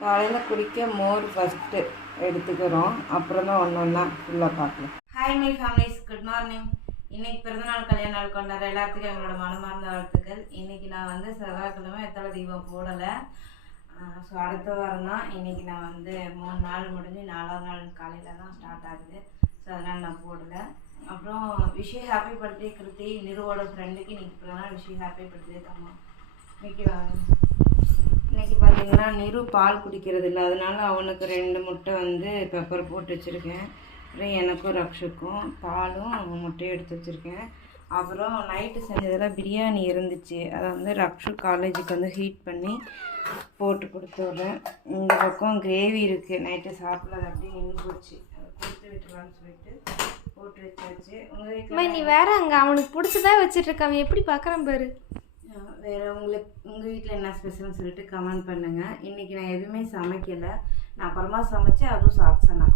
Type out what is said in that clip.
காலையில் குடிக்க மோர் ஃபஸ்ட்டு எடுத்துக்கிறோம், அப்புறம் தான் ஒன்று ஒன்றா ஃபுல்லாக பார்க்கலாம். Hi my families, good morning. இன்றைக்கி பிறந்தநாள் கல்யாண நாள் கொண்டாடுற எல்லாத்துக்கும் எங்களோட மனமார்ந்த வாழ்த்துக்கள். இன்றைக்கி நான் வந்து செவ்வாய்க்கிழமை எத்தனை தீபம் போடலை. ஸோ அடுத்த வாரம் தான் இன்றைக்கி நான் வந்து 3 நாள் முடிஞ்சு 4ஆவது நாள் காலையில் தான் ஸ்டார்ட் ஆகுது. ஸோ அதனால் நான் போடலை. அப்புறம் விஷய ஹாப்பி பர்த்டே கிருத்தி, நிறுவோட ஃப்ரெண்டுக்கு இன்றைக்கி பிறந்தநாள். விஷய ஹாப்பி பர்த்டே தம்மா. இன்றைக்கி பார்த்தீங்கன்னா நிறு பால் குடிக்கிறது இல்லை, அதனால அவனுக்கு 2 முட்டை வந்து பெப்பர் போட்டு வச்சுருக்கேன். அப்புறம் எனக்கும் ரக்ஷுக்கும் பாலும் முட்டையும் எடுத்து வச்சுருக்கேன். அப்புறம் நைட்டு செஞ்சதில் பிரியாணி இருந்துச்சு, அதை வந்து ரக்ஷு காலேஜுக்கு வந்து ஹீட் பண்ணி போட்டு கொடுத்து விட்றேன். இந்த பக்கம் கிரேவி இருக்குது, நைட்டு சாப்பிட்றது அப்படியே நின்று போச்சு, அதை கொடுத்து விட்டுலான்னு சொல்லிட்டு போட்டு வச்சாச்சு. உங்கள் வீட்டில் நீ வேற அங்கே அவனுக்கு பிடிச்சதா வச்சுட்ருக்காங்க, எப்படி பார்க்குறான் பாரு. வேறு உங்கள் வீட்டில் என்ன ஸ்பெஷல்னு சொல்லிட்டு கமெண்ட் பண்ணுங்கள். இன்றைக்கி நான் எதுவுமே சமைக்கலை, நான் அப்புறமா சமைச்சேன், அதுவும் சாப்பிட்றேன்.